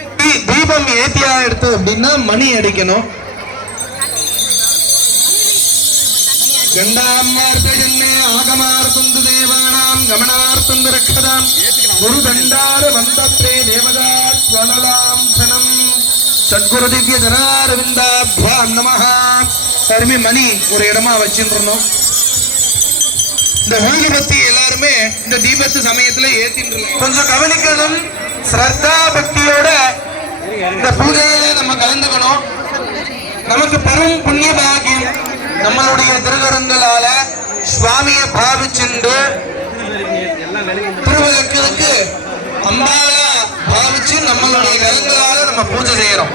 தீபம் ஏத்தியா எடுத்து அப்படின்னா மணி அடிக்கணும். கண்டாமார்த்தஜன்மே ஆகமார்த்தந்து தேவானாம் கமனார்த்தந்து குரு தண்டார தேவதா ஸ்வனலாம் சனம். சத்குரு திவ்ய ஜனாரவிந்தாபியாம் நமஹா. எல்லாருமே மணி ஒரு இடமா வச்சுருந்தோம் இந்த ஊதுபத்தி எல்லாருமே இந்த தீபத்து சமயத்துல ஏத்திட்டு கொஞ்சம் கவனிக்கணும். ஸ்ரத்தா பக்தியோட இந்த பூஜையில நம்ம கலந்துக்கணும். நமக்கு பெரும் புண்ணிய நம்மளுடைய திருகரங்களால சுவாமியை பாவிச்சுண்டு திருவிளக்குக்கு அம்பாலா பாவிச்சு நம்மளுடைய கரங்களால நம்ம பூஜை செய்யறோம்.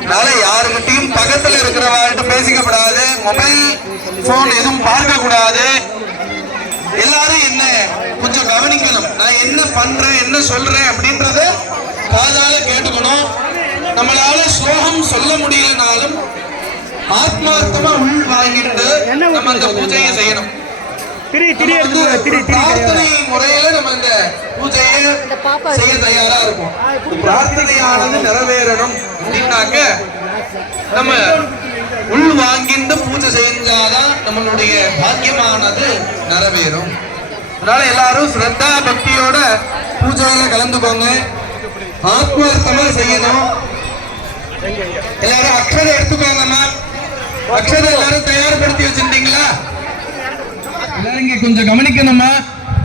அதனால யாருக்கிட்டையும் பக்கத்துல இருக்கிறவர்கிட்ட பேசிக்கப்படாது. மொபைல் போன் எதுவும் பார்க்க கூடாது எல்லாரும் என்ன? கொஞ்சம் பண்றேன் என்ன சொல்றேன் அப்படின்றத காதால கேட்டுக்கணும். நம்மளால ஸ்லோகம் சொல்ல முடியலனாலும் ஆத்மார்த்தமா உள் வாங்கிட்டு நம்ம அந்த பூஜையை செய்யணும். பிரார்த்தனை முறையில நம்ம இந்த பூஜையை செய்ய தயாரா இந்த பிரார்த்தனையானது நிறைவேறணும் அப்படின்னாக்க நம்ம உள் வாங்கிட்டு பூஜை செஞ்சாதான் நம்மளுடைய பாக்கியமானது நிறைவேறும். அதனால எல்லாரும் ஸ்ரத்தா பக்தியோட பூஜையில கலந்துக்கோங்க. ஆத்மார்த்தமா செய்யணும். எல்லாரும் அக்ஷதை எடுத்துக்கோங்கம்மா அக்ஷதை எல்லாரும் தயார்படுத்தி வச்சிருந்தீங்களா? எல்லாரும் இங்க கொஞ்சம் கவனிக்கணுமா?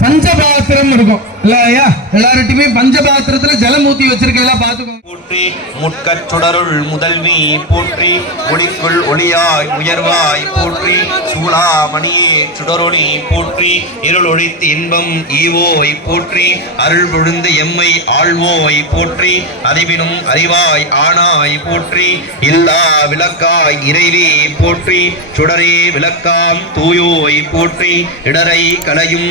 பஞ்சபாத்திரம் இருக்கும். இல்லையா எல்லார்கிட்டயுமே பஞ்சபாத்திரத்துல ஜலம் ஊத்தி வச்சிருக்கா பாத்துக்கோங்க. போற்றி முட்கச் சுடருள் முதல்வி போற்றி ஒளிக்குள் ஒளியாய் உயர்வாய் போற்றி சூளாமணியே சுடரொளி போற்றி இருள் ஒழித்து இன்பம் ஈவோய் போற்றி அருள் விழுந்து எம்மை ஆழ்வோய் போற்றி அறிவினும் அறிவாய் ஆனாய் போற்றி இல்லா விளக்காய் இறைவி போற்றி சுடரே விளக்காம் தூயோய் போற்றி இடரை கலையும்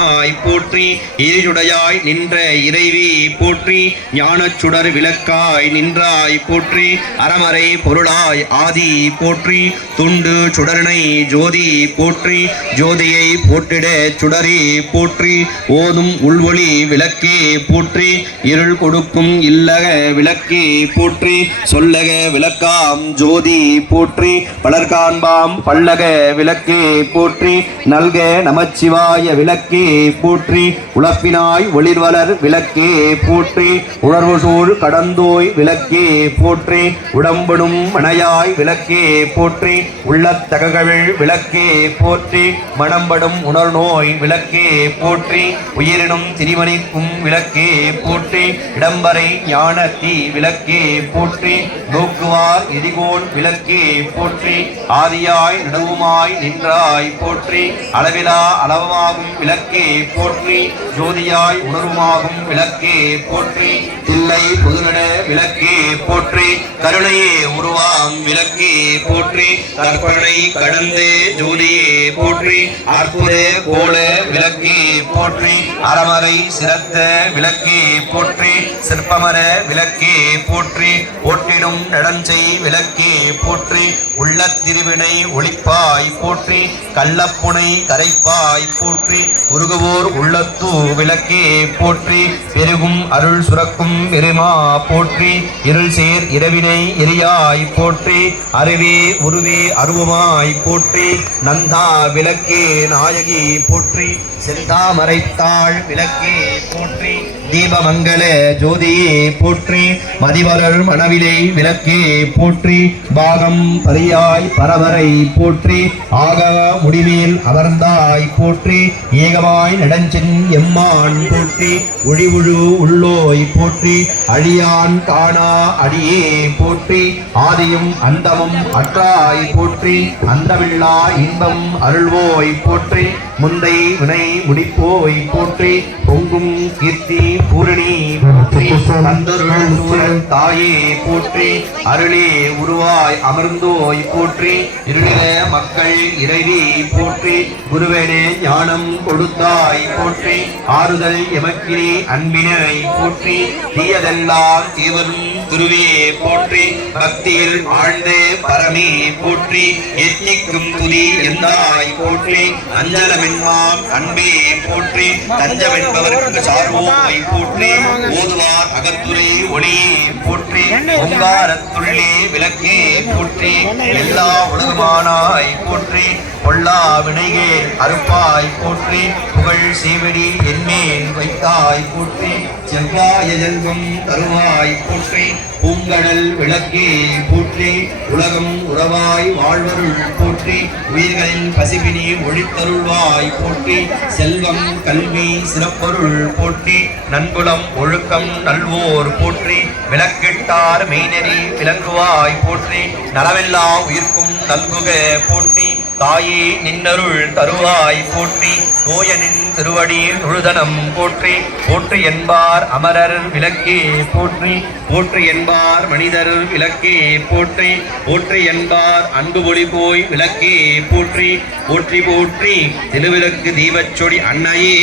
இயல்பினாய் போற்றி எரிசுடையாய் நின்ற இறைவி போற்றி ஞானச் சுடர் விளக்காய் நின்றாய் போற்றி அறமறை பொருளாய் ஆதி போற்றி துண்டு சுடரினை ஜோதி போற்றி ஜோதியை போட்டிட சுடரி போற்றி ஓதும் உள்வொளி விளக்கே போற்றி இருள் கொடுக்கும் இல்லக விளக்கே போற்றி சொல்லக விளக்காம் ஜோதி போற்றி பலர்காண்பாம் பல்லக விளக்கே போற்றி நல்க நமச்சிவாய விளக்கே போற்றி உழப்பினாய் ஒளிர்வலர் விளக்கே போற்றி உணர்வு சூழ் கடந்தோய் விளக்கே போற்றி உடம்படும் மனையாய் விளக்கே போற்றி உள்ளத்தககள் விளக்கே போற்றி மனம்படும் உணர்நோய் விளக்கே போற்றி உயிரினும் திரிமணிக்கும் விளக்கே போற்றி இடம்பரை ஞான தீ விளக்கே போற்றி நோக்குவார் எதிகோன் விளக்கே போற்றி ஆதியாய் நடுவுமாய் நின்றாய் போற்றி அளவிலா அளவாகும் விளக்கே போற்றி ஜோதியாய் உணர்வுமாகும் விளக்கே போற்றி. தில்லை புதுநட விளக்கே போற்றி கருணையே உருவாம் விளக்கே போற்றி. கற்பனை கடந்து ஜோதியே போற்றி அற்புத கோல விளக்கே போற்றி. அறமறை சிறத்த விளக்கே போற்றி சிற்பமர விளக்கே போற்றி. ஓட்டிடும் நடஞ்சை விளக்கே போற்றி உள்ள திருவினை ஒளிப்பாய் போற்றி. கள்ளப்புனை கரைப்பாய் போற்றி. உருகுவோர் உள்ளத்தூ விளக்கே போற்றி பெருகும் அருள் சுரக்கும் பெருமா போற்றி இருள் சேர் இரவினை எரியாய் போற்றி அருவே உருவே அருவமாய் போற்றி நந்தா விளக்கே நாயகி போற்றி செந்தாமரைத்தாள் விளக்கே போற்றி தீபமங்கல ஜோதியே போற்றி மதிவரர் மனவிலை விளக்கே போற்றி பாகம் பரியாய் பரவரை போற்றி ஆகவ முடிவேல் அமர்ந்தாய் போற்றி ஏகமா ஏகமாய் நடஞ்சென் எம்மான் போற்றி ஒளிவுழு உள்ளோய் போற்றி அழியான் காணா அடியே போற்றி ஆதியும் அந்தமும் அற்றாய் போற்றி அந்தமில்லா இன்பம் அருள்வோய் போற்றி முந்தை வினை முடிப்போய் போற்றி பொங்கும் கீர்த்தி பூரணி போற்றி. தந்தருள் தாயே போற்றி அருளே உருவாய் அமர்ந்தோய் போற்றி இருளில மக்கள் இறைவி போற்றி குருவேனே ஞானம் கொடுத்தாய் போற்றி ஆறுதல் எமக்கினே அன்பினை போற்றி தீயதெல்லாம் தீவரும் குருவியே போற்றி பக்தியில் ஆழ்ந்து பரமே போற்றி எத்திக்கும் துதி எந்தாய் போற்றி அஞ்சலமென்மாம் அன்பே போற்றி தஞ்சமென்பவர்க்கு சார்வோமை போற்றி ஓதுவார் அகத்துரை ஒளியே போற்றி ஓங்காரத்துள்ளே விளக்கே போற்றி எல்லா உலகமானாய் போற்றி பொல்லா வினையே அறுப்பாய் போற்றி புகழ் சேவடி என்மேல் வைத்தாய் போற்றி செவ்வாய் ஜென்மம் தருவாய் போற்றி பூங்கடல் விளக்கே போற்றி உலகம் உறவாய் வாழ்வருள் போற்றி உயிர்களின் பசிபினி ஒழித்தருள்வாய் போற்றி செல்வம் கல்வி சிறப்பொருள் போற்றி நன்புலம் ஒழுக்கம் நல்வோர் போற்றி விளக்கிட்டார் மெய்நெறி விளங்குவாய் போற்றி நலமெல்லா உயிர்க்கும் நல்குக போற்றி தாயே நின்னருள் தருவாய் போற்றி நோயனின் திருவடி நுழுதனம் போற்றி போற்றி என்பார் அமரர் விளக்கே போற்றி போற்றி என்பார் மனிதர் விளக்கே போற்றி போற்றி என்பார் அன்பு ஒளி போய் விளக்கே போற்றி போற்றி போற்றி திருவிளக்கு தீபச்சொடி அன்னையே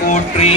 போற்றி.